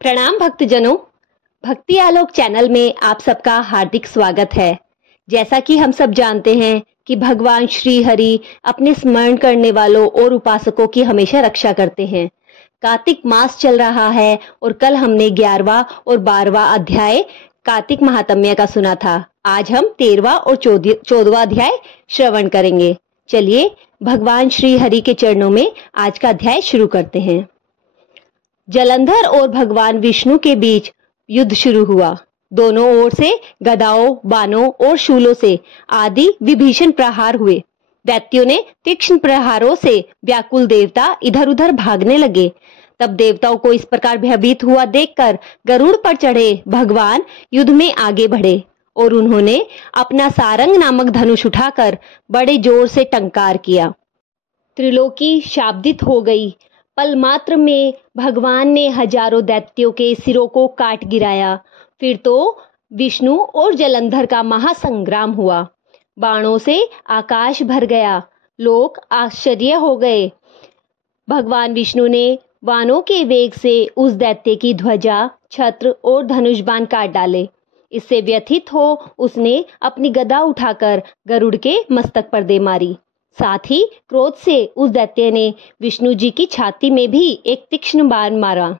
प्रणाम भक्तजनों, भक्ति आलोक चैनल में आप सबका हार्दिक स्वागत है। जैसा कि हम सब जानते हैं कि भगवान श्री हरि अपने स्मरण करने वालों और उपासकों की हमेशा रक्षा करते हैं। कार्तिक मास चल रहा है और कल हमने 11वां और 12वां अध्याय कार्तिक महात्म्य का सुना था। आज हम 13वां और 14वां अध्याय श्रवण करेंगे। चलिए भगवान श्री हरि के चरणों में आज का अध्याय शुरू करते हैं। जलंधर और भगवान विष्णु के बीच युद्ध शुरू हुआ। दोनों ओर से गदाओं, बाणों और शूलों से आदि विभीषण प्रहार हुए। दैत्यों ने तीक्ष्ण प्रहारों से व्याकुल देवता इधर उधर भागने लगे। तब देवताओं को इस प्रकार भयभीत हुआ देखकर गरुड़ पर चढ़े भगवान युद्ध में आगे बढ़े और उन्होंने अपना सारंग नामक धनुष उठाकर बड़े जोर से टंकार किया। त्रिलोकी शाब्दित हो गई। पल मात्र में भगवान ने हजारों दैत्यों के सिरों को काट गिराया। फिर तो विष्णु और जलंधर का महासंग्राम हुआ। बाणों से आकाश भर गया। लोग आश्चर्य हो गए। भगवान विष्णु ने बाणों के वेग से उस दैत्य की ध्वजा, छत्र और धनुष बाण काट डाले। इससे व्यथित हो उसने अपनी गदा उठाकर गरुड़ के मस्तक पर दे मारी। साथ ही क्रोध से उस दैत्य ने विष्णु जी की छाती में भी एक तीक्ष्ण बाण मारा।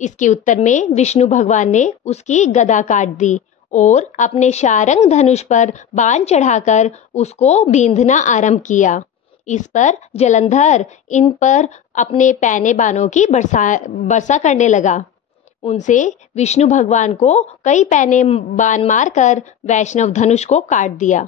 इसके उत्तर में विष्णु भगवान ने उसकी गदा काट दी और अपने शारंग धनुष पर बाण चढ़ाकर उसको बींधना आरंभ किया। इस पर जलंधर इन पर अपने पैने बाणों की वर्षा करने लगा। उनसे विष्णु भगवान को कई पैने बाण मारकर वैष्णव धनुष को काट दिया।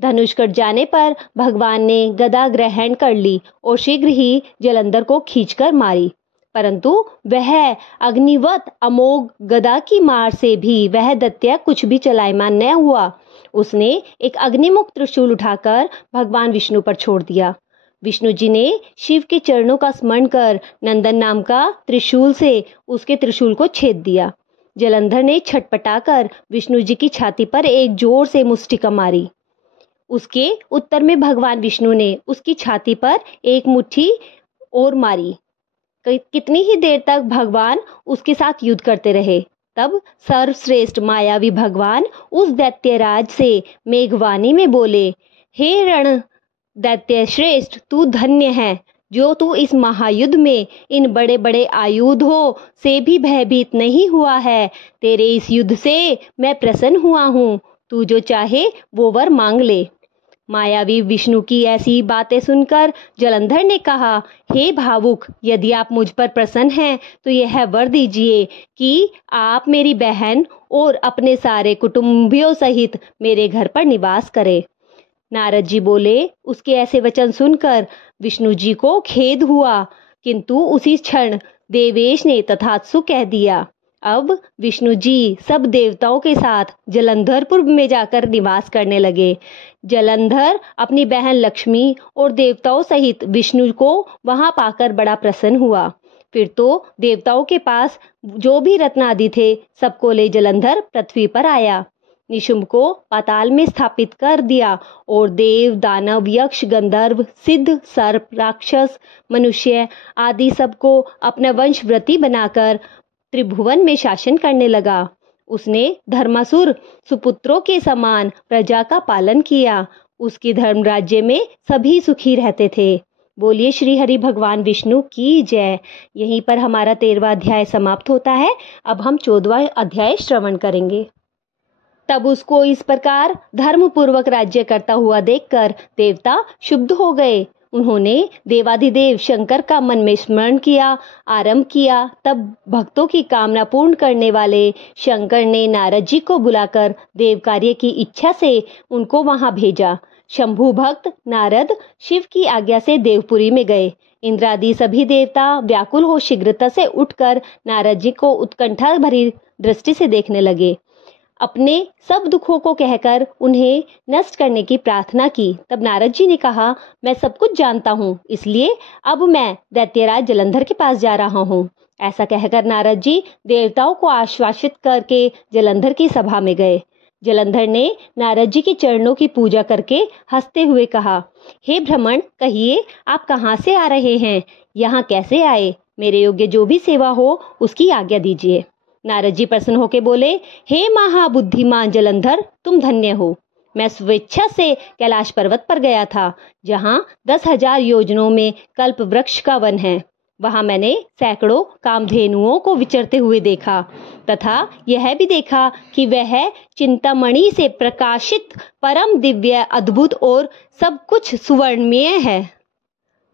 धनुष कट जाने पर भगवान ने गदा ग्रहण कर ली और शीघ्र ही जलंधर को खींचकर मारी, परंतु वह अग्निवत अमोघ गदा की मार से भी वह दैत्य कुछ भी चलायमान न हुआ। उसने एक अग्निमुख त्रिशूल उठाकर भगवान विष्णु पर छोड़ दिया। विष्णु जी ने शिव के चरणों का स्मरण कर नंदन नाम का त्रिशूल से उसके त्रिशूल को छेद दिया। जलंधर ने छटपटाकर विष्णु जी की छाती पर एक जोर से मुष्टिका मारी। उसके उत्तर में भगवान विष्णु ने उसकी छाती पर एक मुट्ठी और मारी। कितनी ही देर तक भगवान उसके साथ युद्ध करते रहे। तब सर्वश्रेष्ठ मायावी भगवान उस दैत्यराज से मेघवाणी में बोले, हे रण दैत्य श्रेष्ठ, तू धन्य है जो तू इस महायुद्ध में इन बड़े बड़े आयुधों से भी भयभीत नहीं हुआ है। तेरे इस युद्ध से मैं प्रसन्न हुआ हूँ। तू जो चाहे वो वर मांग ले। मायावी विष्णु की ऐसी बातें सुनकर जलंधर ने कहा, हे भावुक, यदि आप मुझ पर प्रसन्न हैं तो यह वर दीजिए कि आप मेरी बहन और अपने सारे कुटुंबियों सहित मेरे घर पर निवास करें। नारद जी बोले। उसके ऐसे वचन सुनकर विष्णु जी को खेद हुआ, किंतु उसी क्षण देवेश ने तथास्तु कह दिया। अब विष्णु जी सब देवताओं के साथ जलंधरपुर में जाकर निवास करने लगे। जलंधर अपनी बहन लक्ष्मी और देवताओं सहित विष्णु को वहां पाकर बड़ा प्रसन्न हुआ। फिर तो देवताओं के पास जो भी रत्न आदि थे सबको ले जलंधर पृथ्वी पर आया। निशुंभ को पाताल में स्थापित कर दिया और देव, दानव, यक्ष, गंधर्व, सिद्ध, सर्प, राक्षस, मनुष्य आदि सबको अपना वंशव्रती बनाकर त्रिभुवन में शासन करने लगा। उसने धर्मासुर सुपुत्रों के समान प्रजा का पालन किया। उसकी धर्म राज्य में सभी सुखी रहते थे। बोलिए श्री हरि भगवान विष्णु की जय। यहीं पर हमारा 13वां अध्याय समाप्त होता है। अब हम 14वां अध्याय श्रवण करेंगे। तब उसको इस प्रकार धर्म पूर्वक राज्य करता हुआ देखकर देवता क्षुब्ध हो गए। उन्होंने देवाधिदेव शंकर का मन में स्मरण किया आरंभ किया। तब भक्तों की कामना पूर्ण करने वाले शंकर ने नारद जी को बुलाकर देव कार्य की इच्छा से उनको वहां भेजा। शंभु भक्त नारद शिव की आज्ञा से देवपुरी में गए। इंद्रादि सभी देवता व्याकुल हो शीघ्रता से उठकर नारद जी को उत्कंठा भरी दृष्टि से देखने लगे। अपने सब दुखों को कहकर उन्हें नष्ट करने की प्रार्थना की। तब नारद जी ने कहा, मैं सब कुछ जानता हूँ, इसलिए अब मैं दैत्यराज जलंधर के पास जा रहा हूँ। ऐसा कहकर नारद जी देवताओं को आश्वासित करके जलंधर की सभा में गए। जलंधर ने नारद जी के चरणों की पूजा करके हंसते हुए कहा, हे भ्रमण, कहिए आप कहाँ से आ रहे हैं, यहाँ कैसे आए? मेरे योग्य जो भी सेवा हो उसकी आज्ञा दीजिए। नारद जी प्रसन्न होकर बोले, हे महाबुद्धिमान जलंधर, तुम धन्य हो। मैं स्वेच्छा से कैलाश पर्वत पर गया था, जहाँ 10,000 योजनों में कल्प वृक्ष का वन है। वहां मैंने सैकड़ों कामधेनुओं को विचरते हुए देखा तथा यह भी देखा कि वह चिंतामणि से प्रकाशित परम दिव्य अद्भुत और सब कुछ सुवर्णमय है।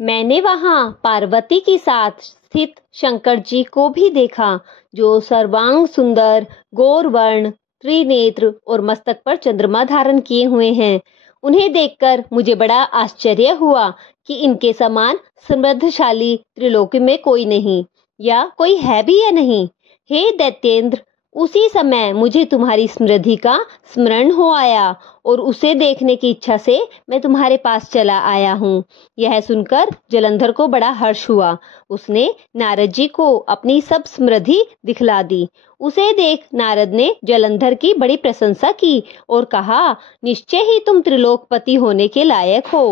मैंने वहां पार्वती के साथ स्थित शंकर जी को भी देखा, जो सर्वांग सुंदर, गौरवर्ण, त्रिनेत्र और मस्तक पर चंद्रमा धारण किए हुए हैं। उन्हें देखकर मुझे बड़ा आश्चर्य हुआ कि इनके समान समृद्धशाली त्रिलोकी में कोई नहीं, या कोई है भी या नहीं। हे दैत्येंद्र, उसी समय मुझे तुम्हारी समृद्धि का स्मरण हो आया और उसे देखने की इच्छा से मैं तुम्हारे पास चला आया हूँ। यह सुनकर जलंधर को बड़ा हर्ष हुआ। उसने नारद जी को अपनी सब समृद्धि दिखला दी। उसे देख नारद ने जलंधर की बड़ी प्रशंसा की और कहा, निश्चय ही तुम त्रिलोकपति होने के लायक हो।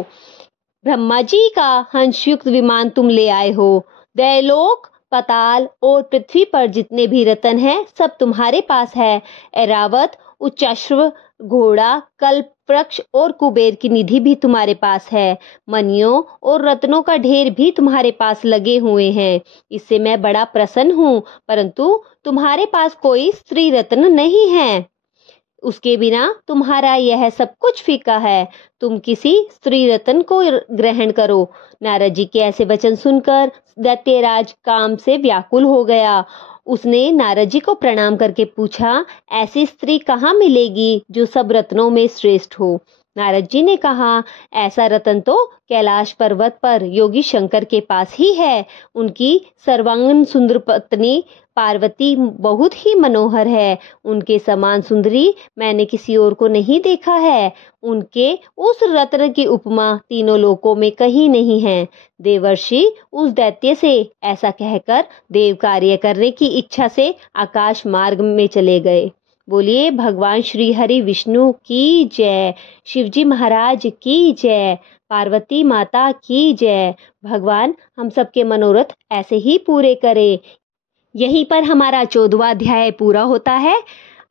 ब्रह्मा जी का हंसयुक्त विमान तुम ले आए हो। दैलोक, पताल और पृथ्वी पर जितने भी रत्न हैं सब तुम्हारे पास है। ऐरावत, उच्चाश्व, घोड़ा, कल्प वृक्ष और कुबेर की निधि भी तुम्हारे पास है। मणियों और रत्नों का ढेर भी तुम्हारे पास लगे हुए हैं। इससे मैं बड़ा प्रसन्न हूँ, परंतु तुम्हारे पास कोई स्त्री रत्न नहीं है। उसके बिना तुम्हारा यह सब कुछ फीका है। तुम किसी स्त्री रत्न को ग्रहण करो। नारद जी के ऐसे वचन सुनकर दैत्यराज काम से व्याकुल हो गया। उसने नारद जी को प्रणाम करके पूछा, ऐसी स्त्री कहाँ मिलेगी जो सब रत्नों में श्रेष्ठ हो? नारद जी ने कहा, ऐसा रतन तो कैलाश पर्वत पर योगी शंकर के पास ही है। उनकी सर्वांगन सुंदर पत्नी पार्वती बहुत ही मनोहर है। उनके समान सुंदरी मैंने किसी और को नहीं देखा है। उनके उस रत्न की उपमा तीनों लोकों में कहीं नहीं है। देवर्षि उस दैत्य से ऐसा कहकर देव कार्य करने की इच्छा से आकाश मार्ग में चले गए। बोलिए भगवान श्री हरि विष्णु की जय, शिवजी महाराज की जय, पार्वती माता की जय। भगवान हम सबके मनोरथ ऐसे ही पूरे करे। यहीं पर हमारा 14वां अध्याय पूरा होता है।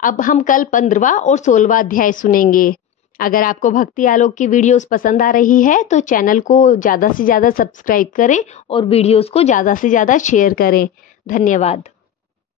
अब हम कल 15वां और 16वां अध्याय सुनेंगे। अगर आपको भक्ति आलोक की वीडियोस पसंद आ रही है तो चैनल को ज़्यादा से ज़्यादा सब्सक्राइब करें और वीडियोस को ज़्यादा से ज़्यादा शेयर करें। धन्यवाद।